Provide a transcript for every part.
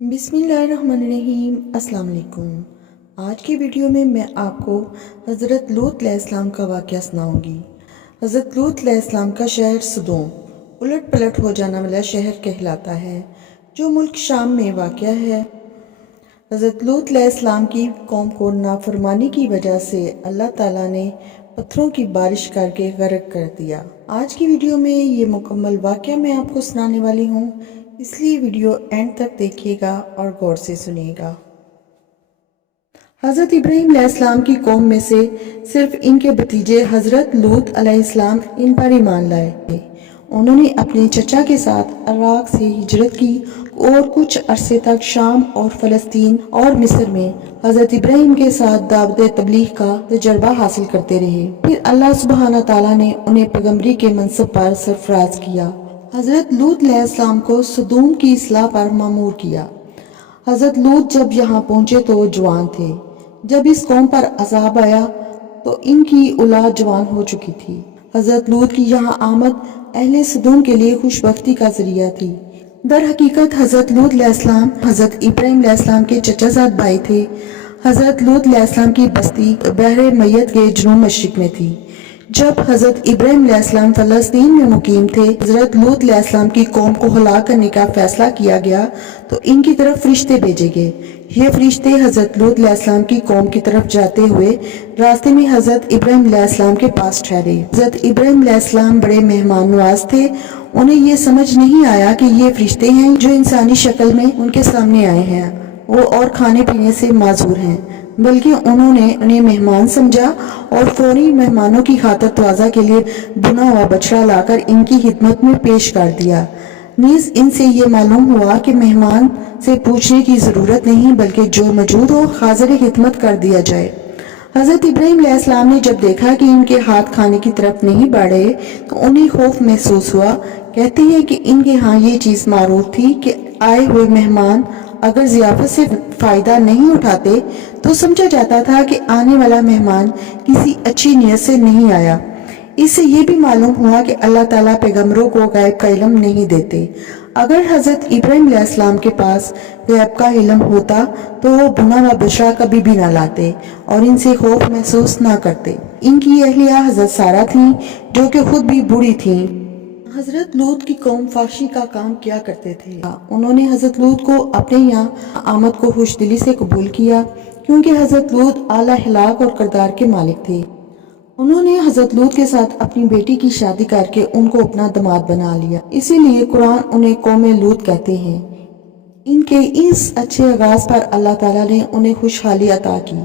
بسم اللہ الرحمن الرحیم۔ السلام علیکم۔ آج کی ویڈیو میں آپ کو حضرت لوط علیہ السلام کا واقعہ سناؤں گی۔ حضرت لوط علیہ السلام کا شہر سدوم الٹ پلٹ ہو جانا والا شہر کہلاتا ہے، جو ملک شام میں واقع ہے۔ حضرت لوط علیہ السلام کی قوم کو نافرمانی کی وجہ سے اللہ تعالیٰ نے پتھروں کی بارش کر کے غرق کر دیا۔ آج کی ویڈیو میں یہ مکمل واقعہ میں آپ کو سنانے والی ہوں، اس لیے ویڈیو اینڈ تک دیکھیے گا اور غور سے سنیے گا۔ حضرت ابراہیم علیہ السلام کی قوم میں سے صرف ان کے بھتیجے حضرت لوط علیہ السلام ان پر ایمان لائے تھے۔ انہوں نے اپنے چچا کے ساتھ عراق سے ہجرت کی اور کچھ عرصے تک شام اور فلسطین اور مصر میں حضرت ابراہیم کے ساتھ دعوت تبلیغ کا تجربہ حاصل کرتے رہے۔ پھر اللہ سبحانہ تعالیٰ نے انہیں پیغمبری کے منصب پر سرفراز کیا۔ حضرت لوط علیہ السلام کو سدوم کی اصلاح پر مامور کیا۔ حضرت لوط جب یہاں پہنچے تو جوان تھے۔ جب اس قوم پر عذاب آیا تو ان کی اولاد جوان ہو چکی تھی۔ حضرت لوط کی یہاں آمد اہل سدوم کے لیے خوش بختی کا ذریعہ تھی۔ در حقیقت حضرت لوط علیہ السلام حضرت ابراہیم علیہ السلام کے چچا زاد بھائی تھے۔ حضرت لوط علیہ السلام کی بستی بحر میت کے جنوب مشرق میں تھی۔ جب حضرت ابراہیم علیہ السلام فلسطین میں مقیم تھے، حضرت لوط علیہ السلام کی قوم کو ہلاک کرنے کا فیصلہ کیا گیا تو ان کی طرف فرشتے بھیجے گئے۔ یہ فرشتے حضرت لوط علیہ السلام کی قوم کی طرف جاتے ہوئے راستے میں حضرت ابراہیم علیہ السلام کے پاس ٹھہرے۔ حضرت ابراہیم علیہ السلام بڑے مہمان نواز تھے۔ انہیں یہ سمجھ نہیں آیا کہ یہ فرشتے ہیں جو انسانی شکل میں ان کے سامنے آئے ہیں وہ اور کھانے پینے سے معذور ہیں، بلکہ انہوں نے انہیں مہمان سمجھا اور فوری مہمانوں کی خاطر توازہ کے لیے بنا ہوا بچڑا لا کر ان کی خدمت میں پیش کر دیا۔ نیز ان سے یہ معلوم ہوا کہ مہمان سے پوچھنے کی ضرورت نہیں، بلکہ جو موجود ہو حاضر خدمت کر دیا جائے۔ حضرت ابراہیم علیہ السلام نے جب دیکھا کہ ان کے ہاتھ کھانے کی طرف نہیں بڑھے تو انہیں خوف محسوس ہوا۔ کہتے ہیں کہ ان کے ہاں یہ چیز معروف تھی کہ آئے ہوئے مہمان اگر ضیافت سے فائدہ نہیں اٹھاتے تو سمجھا جاتا تھا کہ آنے والا مہمان کسی اچھی نیت سے نہیں آیا۔ اس سے یہ بھی معلوم ہوا کہ اللہ تعالیٰ پیغمبروں کو غیب کا علم نہیں دیتے۔ اگر حضرت ابراہیم علیہ السلام کے پاس غیب کا علم ہوتا تو وہ بنا ہوا بچڑا کبھی بھی نہ لاتے اور ان سے خوف محسوس نہ کرتے۔ ان کی اہلیہ حضرت سارہ تھیں جو کہ خود بھی بوڑھی تھیں۔ حضرت لوط کی قوم فحشی کا کام کیا کرتے تھے۔ انہوں نے حضرت لوط کو اپنے یہاں آمد کو خوش دلی سے قبول کیا کیونکہ حضرت لوط اعلیٰ اخلاق اور کردار کے مالک تھے۔ انہوں نے حضرت لوط کے ساتھ اپنی بیٹی کی شادی کر کے ان کو اپنا داماد بنا لیا، اسی لیے قرآن انہیں قوم لوط کہتے ہیں۔ ان کے اس اچھے آغاز پر اللہ تعالیٰ نے انہیں خوشحالی عطا کی۔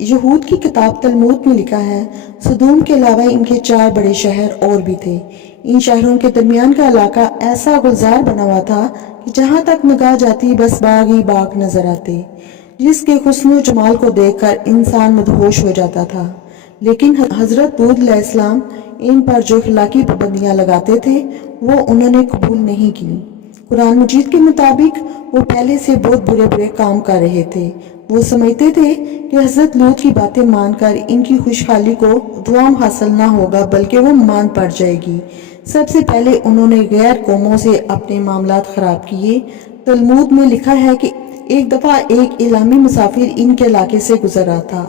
یہود کی کتاب تلمود میں لکھا ہے، سدوم کے علاوہ ان کے 4 بڑے شہر اور بھی تھے۔ ان شہروں کے درمیان کا علاقہ ایسا گلزار بنا ہوا تھا کہ جہاں تک نگاہ جاتی بس باغ ہی باغ نظر آتے، جس کے حسن و جمال کو دیکھ کر انسان مدہوش ہو جاتا تھا۔ لیکن حضرت لوط علیہ السلام ان پر جو اخلاقی پابندیاں لگاتے تھے وہ انہوں نے قبول نہیں کی۔ قرآن مجید کے مطابق وہ پہلے سے بہت برے برے کام کر رہے تھے۔ وہ سمجھتے تھے کہ حضرت لوط کی باتیں مان کر ان کی خوشحالی کو دوام حاصل نہ ہوگا بلکہ وہ مان پڑ جائے گی۔ سب سے پہلے انہوں نے غیر قوموں سے اپنے معاملات خراب کیے۔ تلمود میں لکھا ہے کہ ایک دفعہ ایک اعلامی مسافر ان کے علاقے سے گزر رہا تھا۔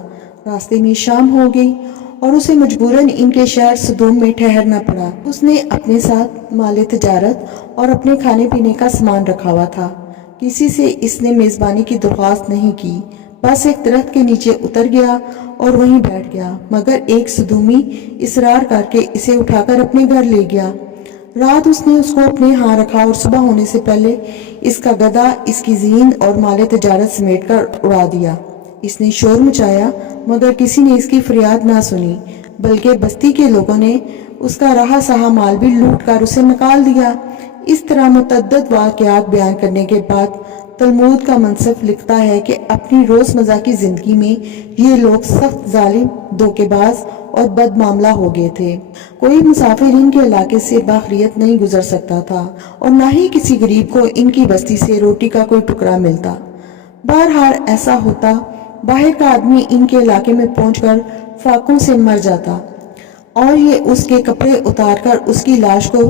راستے میں شام ہو گئی اور اسے مجبوراً ان کے شہر سدوم میں ٹھہرنا پڑا۔ اس نے اپنے ساتھ مال تجارت اور اپنے کھانے پینے کا سامان رکھا ہوا تھا۔ کسی سے اس نے میزبانی کی درخواست نہیں کی، بس ایک درخت کے نیچے اتر گیا اور وہیں بیٹھ گیا، مگر ایک سدومی اصرار کر کے اسے اٹھا کر اپنے گھر لے گیا۔ رات اس نے اس کو اپنے ہاں رکھا اور صبح ہونے سے پہلے اس کا گدھا اس کی زیند اور مال تجارت سمیٹ کر اڑا دیا۔ اس نے شور مچایا مگر کسی نے اس کی فریاد نہ سنی، بلکہ بستی کے لوگوں نے اس کا رہا سہا مال بھی لوٹ کر اسے نکال دیا۔ اس طرح متعدد واقعات بیان کرنے کے بعد تلمود کا منصف لکھتا ہے کہ اپنی روزمرہ کی زندگی میں یہ لوگ سخت ظالم، دھوکے باز اور بد معاملہ ہو گئے تھے۔ کوئی مسافر ان کے علاقے سے باخریت نہیں گزر سکتا تھا اور نہ ہی کسی غریب کو ان کی بستی سے روٹی کا کوئی ٹکڑا ملتا۔ بہرحال ایسا ہوتا، باہر کا آدمی ان کے علاقے میں پہنچ کر فاقوں سے مر جاتا اور یہ اس کے کپڑے اتار کر اس کی لاش کو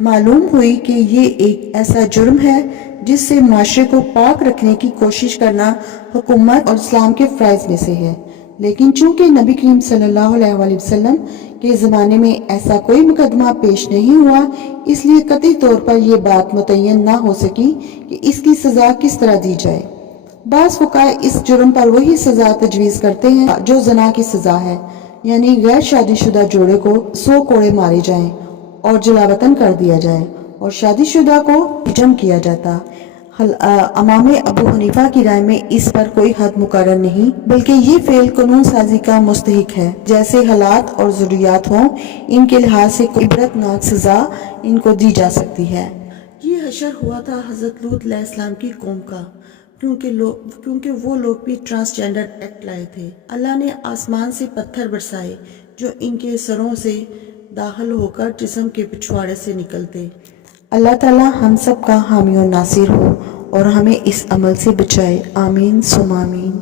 معلوم ہوئی کہ یہ ایک ایسا جرم ہے جس سے معاشرے کو پاک رکھنے کی کوشش کرنا حکومت اور اسلام کے فرائض میں سے ہے، لیکن چونکہ نبی کریم صلی اللہ علیہ وآلہ وسلم کے زمانے میں ایسا کوئی مقدمہ پیش نہیں ہوا، اس لیے قطعی طور پر یہ بات متعین نہ ہو سکی کہ اس کی سزا کس طرح دی جائے۔ بعض فقہاء اس جرم پر وہی سزا تجویز کرتے ہیں جو زنا کی سزا ہے، یعنی غیر شادی شدہ جوڑے کو 100 کوڑے مارے جائیں اور جلاوطن کر دیا جائے اور شادی شدہ کو رجم کیا جاتا۔ امام ابو حنیفہ کی رائے میں اس پر کوئی حد مقرر نہیں، بلکہ یہ فعل قانون سازی کا مستحق ہے، جیسے حالات اور ضروریات ہوں ان کے لحاظ سے کوئی عبرتناک سزا ان کو دی جا سکتی ہے۔ یہ حشر ہوا تھا حضرت لوط علیہ السلام کی قوم کا، کیونکہ وہ لوگ بھی ٹرانسجینڈر ایکٹ لائے تھے۔ اللہ نے آسمان سے پتھر برسائے جو ان کے سروں سے داخل ہو کر جسم کے پچھواڑے سے نکلتے۔ اللہ تعالی ہم سب کا حامی و ناصر ہو اور ہمیں اس عمل سے بچائے، آمین ثم آمین۔